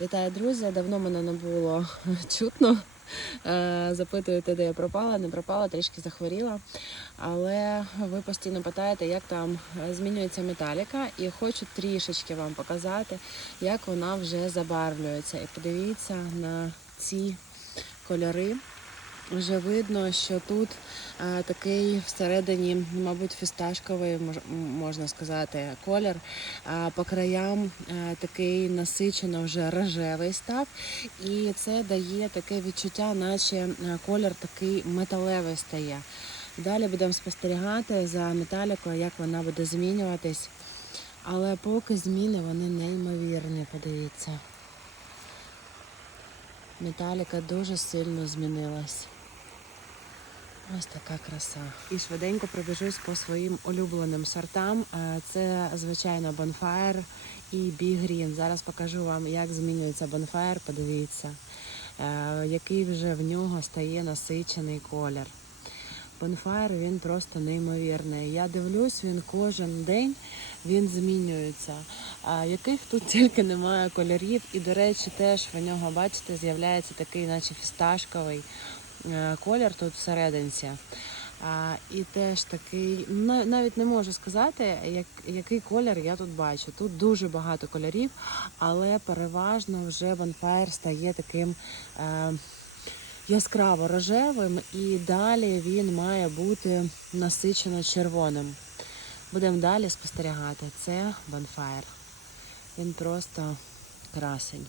Вітаю, друзі! Давно мене не було чутно. Е, Запитуєте, де я пропала, не пропала, трішки захворіла. Але ви постійно питаєте, як там е, змінюється металіка, і хочу трішечки вам показати, як вона вже забарвлюється. І подивіться на ці кольори. Вже видно, що тут е, такий всередині, мабуть, фісташковий, мож- можна сказати, колір. А по краям е, такий насичено вже рожевий став. І це дає таке відчуття, наче е, колір такий металевий стає. Далі будемо спостерігати за металікою, як вона буде змінюватись. Але поки зміни вони неймовірні, подивіться. Металіка дуже сильно змінилась. Ось така краса. І швиденько пробіжусь по своїм улюбленим сортам. Е, Це, звичайно, Bonfire і Green. Зараз покажу вам, як змінюється Bonfire. Подивіться, е, який вже в нього стає насичений колір. Bonfire він просто неймовірний. Я дивлюсь, він кожен день він змінюється. А яких тут тільки немає кольорів, і, до речі, теж в нього, бачите, з'являється такий, наче фісташковий колір тут всерединці. А, і теж такий, навіть не можу сказати, як, який колір я тут бачу. Тут дуже багато кольорів, але переважно вже Bonfire стає таким. Е, яскраво рожевим, і далі він має бути насичено червоним. Будемо далі спостерігати. Це Bonfire. Він просто красень.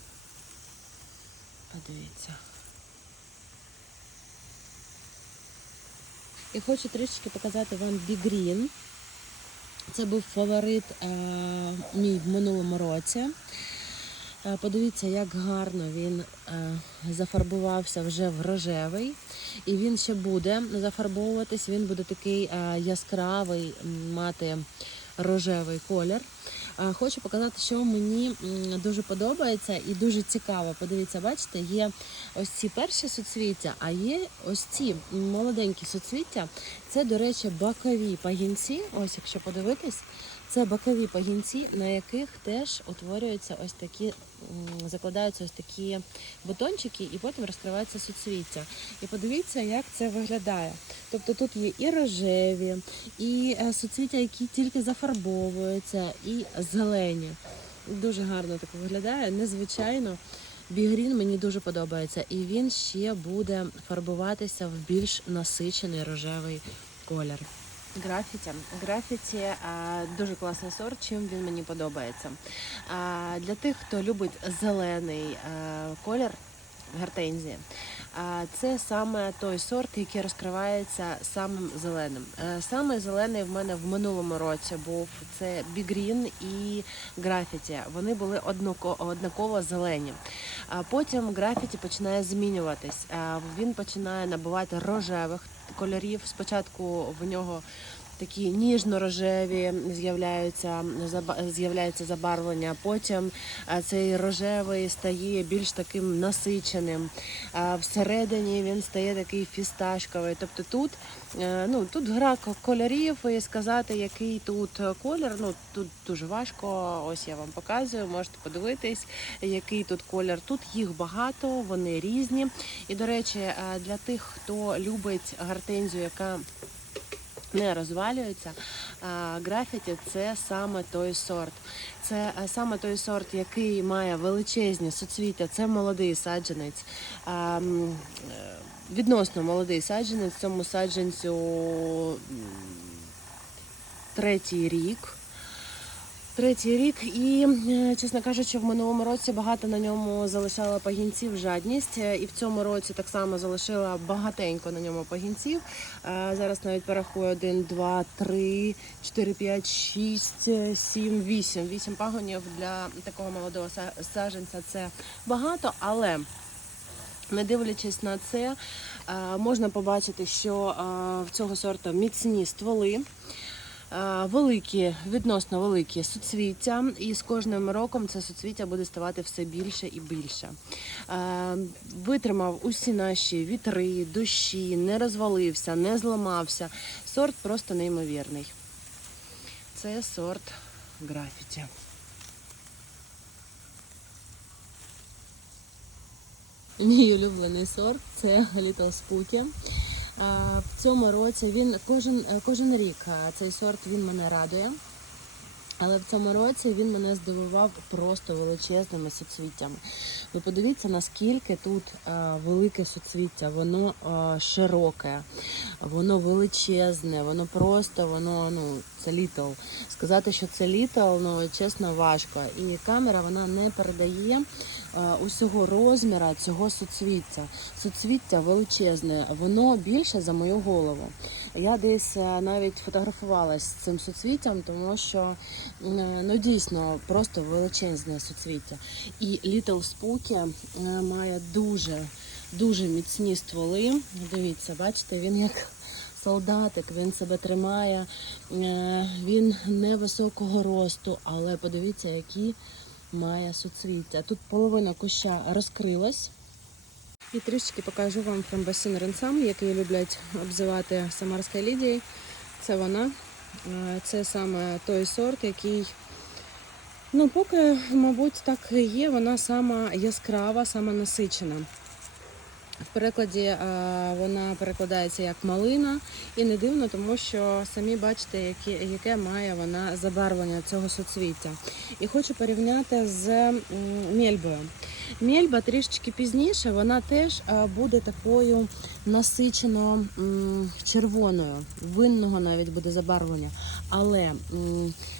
Подивіться. І хочу трішки показати вам Green. Це був фаворит е, мій в минулому році. Е, Подивіться, як гарно він е, зафарбувався вже в рожевий, і він ще буде зафарбовуватись. Він буде такий е, яскравий, мати рожевий колір. Е, Хочу показати, що мені дуже подобається і дуже цікаво. Подивіться, бачите, є ось ці перші соцвіття, а є ось ці молоденькі соцвіття. Це, до речі, бокові пагінці. Ось, якщо подивитись, це бокові пагінці, на яких теж утворюються ось такі, закладаються ось такі бутончики, і потім розкривається суцвіття. І подивіться, як це виглядає. Тобто тут є і рожеві, і е, суцвіття, які тільки зафарбовуються, і зелені. Дуже гарно так виглядає, незвичайно. Бігрін мені дуже подобається, і він ще буде фарбуватися в більш насичений рожевий колір. Графіті. Графіті а, дуже класний сорт, чим він мені подобається. А, для тих, хто любить зелений а, колір гортензії, це саме той сорт, який розкривається самим зеленим. Е, Саме зелений в мене в минулому році був це бігрін і графіті. Вони були однаково зелені. А потім графіті починає змінюватись. Він починає набувати рожевих кольорів. Спочатку в нього такі ніжно-рожеві з'являються з'являється забарвлення. Потім цей рожевий стає більш таким насиченим. Всередині він стає такий фісташковий. Тобто тут, е, ну, тут гра кольорів і сказати, який тут колір. Ну тут дуже важко. Ось я вам показую. Можете подивитись, який тут колір. Тут їх багато, вони різні. І до речі, е, для тих, хто любить гортензію, яка не розвалюється. Графіті це саме той сорт. Це е, саме той сорт, який має величезні соцвіття. Це молодий саджанець. Е, Відносно молодий саджанець, цьому саджанцю третій рік. Третій рік, і, е, чесно кажучи, в минулому році багато на ньому залишала пагінців жадність. Е, І в цьому році так само залишила багатенько на ньому пагінців. Е, Зараз навіть порахую 1, 2, 3, 4, 5, 6, 7, 8. 8 пагонів для такого молодого са- саджанця це багато, але. Не дивлячись на це, можна побачити, що в цього сорту міцні стволи. Е, Великі, відносно великі суцвіття, і з кожним роком це суцвіття буде ставати все більше і більше. Е, Витримав усі наші вітри, дощі, не розвалився, не зламався. Сорт просто неймовірний. Це сорт графіті. мій улюблений сорт це Little Spooky. В цьому році він кожен, кожен рік цей сорт він мене радує. Але в цьому році він мене здивував просто величезними суцвіттями. Ви подивіться, наскільки тут а, велике суцвіття, воно широке, воно величезне, воно просто, воно ну це літл. Сказати, що це літл, ну чесно, важко. І камера вона не передає усього розміра цього суцвіття. Суцвіття величезне, воно більше за мою голову. Я десь е, навіть фотографувалась з цим суцвіттям, тому що е, ну дійсно просто величезне суцвіття. І Little Spooky е, має дуже дуже міцні стволи. Дивіться, бачите, він як солдатик, він себе тримає. Е, Він невисокого росту, але подивіться, які має суцвіття. Тут половина куща розкрилась. І трішки покажу вам фрамбасін ренсам, який люблять обзивати Самарською Лідією. Це вона. Е, Це саме той сорт, який, ну, поки, мабуть, так і є, вона сама яскрава, сама насичена. В перекладі е, вона перекладається як малина, і не дивно, тому що самі бачите, яке, яке має вона забарвлення цього соцвіття. І хочу порівняти з м, мельбою. Мельба трішечки пізніше, вона теж е, буде такою насичено червоною, винного навіть буде забарвлення. Але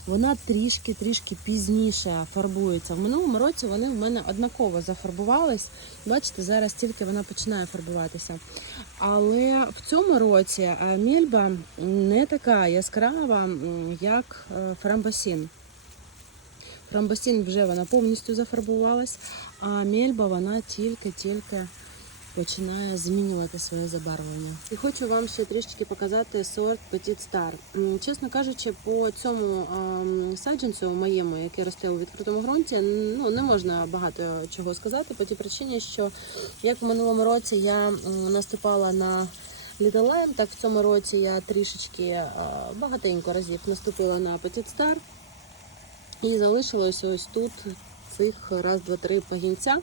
вона трішки-трішки пізніше фарбується. В минулому році вони в мене однаково зафарбувались. Бачите, зараз тільки вона починає фарбуватися. Але в цьому році е, мельба не така яскрава, як е, фрамбасін. Фрамбасін вже вона повністю зафарбувалась, а мельба вона тільки-тільки починає змінювати своє забарвлення. І хочу вам ще трішки показати сорт Petit Star. Чесно кажучи, по цьому саджанцю моєму, який росте у відкритому ґрунті, ну не можна багато чого сказати по тій причині, що як в минулому році я наступала на Little Lime, так в цьому році я трішечки багатенько разів наступила на Petit Star. І залишилось ось тут цих раз, два, три пагінця.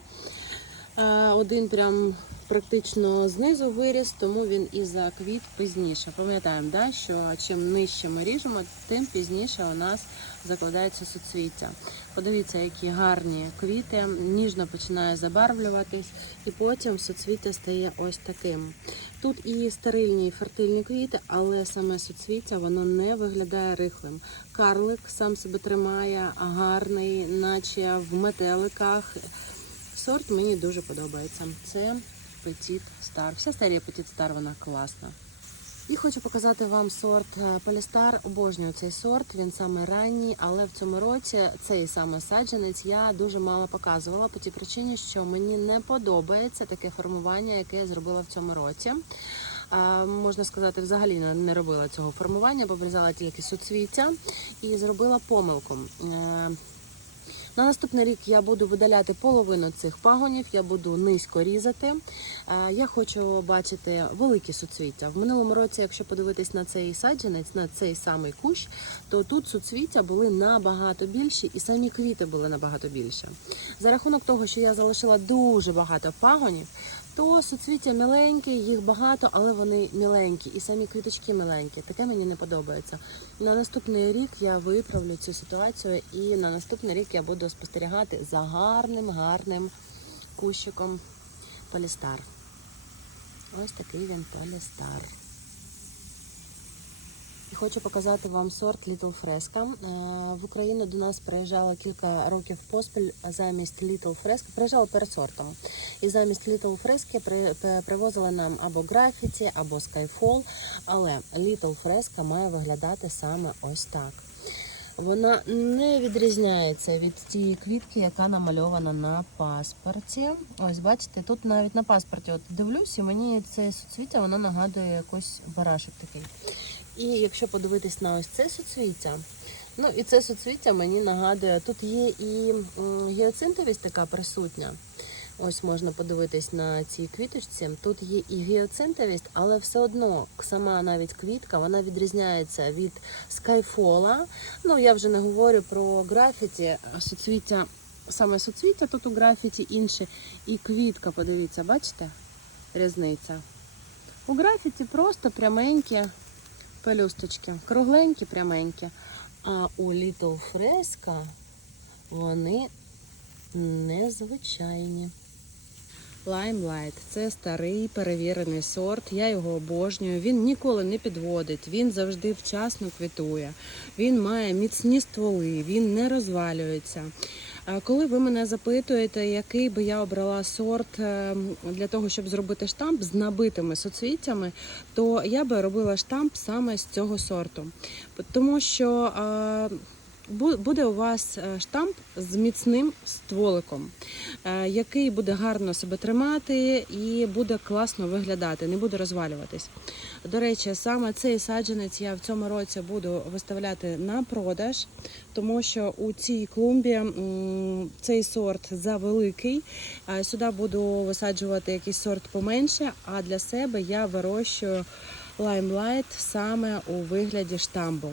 Один прям практично знизу виріс, тому він і заквіт пізніше. Пам'ятаємо, да, що чим нижче ми ріжемо, тим пізніше у нас закладається суцвіття. Подивіться, які гарні квіти, ніжно починає забарвлюватись, і потім суцвіття стає ось таким. Тут і стерильні, і фертильні квіти, але саме суцвіття воно не виглядає рихлим. Карлик сам себе тримає, гарний, наче в метеликах. Сорт мені дуже подобається. Це Petit Star. Вся серія Petit Star, вона класна. І хочу показати вам сорт е, Полістар. Обожнюю цей сорт. Він саме ранній, але в цьому році цей саме саджанець я дуже мало показувала по тій причині, що мені не подобається таке формування, яке я зробила в цьому році. Е, Можна сказати, взагалі не- робила цього формування, обрізала тільки суцвіття і зробила помилку. На наступний рік я буду видаляти половину цих пагонів, я буду низько різати. Е, Я хочу бачити великі суцвіття. В минулому році, якщо подивитись на цей саджанець, на цей самий кущ, то тут суцвіття були набагато більші, і самі квіти були набагато більше. За рахунок того, що я залишила дуже багато пагонів, то суцвіття міленькі, їх багато, але вони міленькі, і самі квіточки міленькі. Таке мені не подобається. На наступний рік я виправлю цю ситуацію, і на наступний рік я буду спостерігати за гарним, гарним кущиком полістар. Ось такий він полістар. І Хочу показати вам сорт Little Fresca. Е, В Україну до нас приїжджало кілька років поспіль замість Little Fresca. Приїжджало перед сортом. І замість Little Fresca при, при- привозили нам або Graffiti, або Skyfall. Але Little Fresca має виглядати саме ось так. Вона не відрізняється від тієї квітки, яка намальована на паспорті. Ось бачите, тут навіть на паспорті от дивлюсь, і мені це суцвіття воно нагадує якось барашок такий. І якщо подивитись на ось це суцвіття, ну і це суцвіття мені нагадує, тут є і гіацинтовість така присутня. Ось можна подивитись на цій квіточці. Тут є і гіацинтовість, але все одно сама навіть квітка вона відрізняється від скайфола. Ну я вже не говорю про графіті. Суцвіття саме суцвіття тут у графіті інше. І квітка, подивіться, бачите? Різниця. У графіті просто пряменькі пелюсточки, кругленькі, пряменькі. А у Little Fresca вони незвичайні. Limelight – це старий перевірений сорт. Я його обожнюю. Він ніколи не підводить, він завжди вчасно квітує. Він має міцні стволи, він не розвалюється. Коли ви мене запитуєте, який би я обрала сорт е, для того, щоб зробити штамп з набитими соцвіттями, то я би робила штамп саме з цього сорту. Тому що е, буде у вас е, штамп з міцним стволиком, е, який буде гарно себе тримати і буде класно виглядати, не буде розвалюватись. До речі, саме цей саджанець я в цьому році буду виставляти на продаж, тому що у цій клумбі цей сорт завеликий. Е, Сюди буду висаджувати якийсь сорт поменше, а для себе я вирощую лаймлайт саме у вигляді штамбу.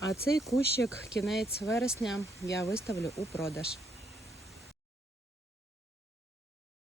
А цей кущик кінець вересня я виставлю у продаж.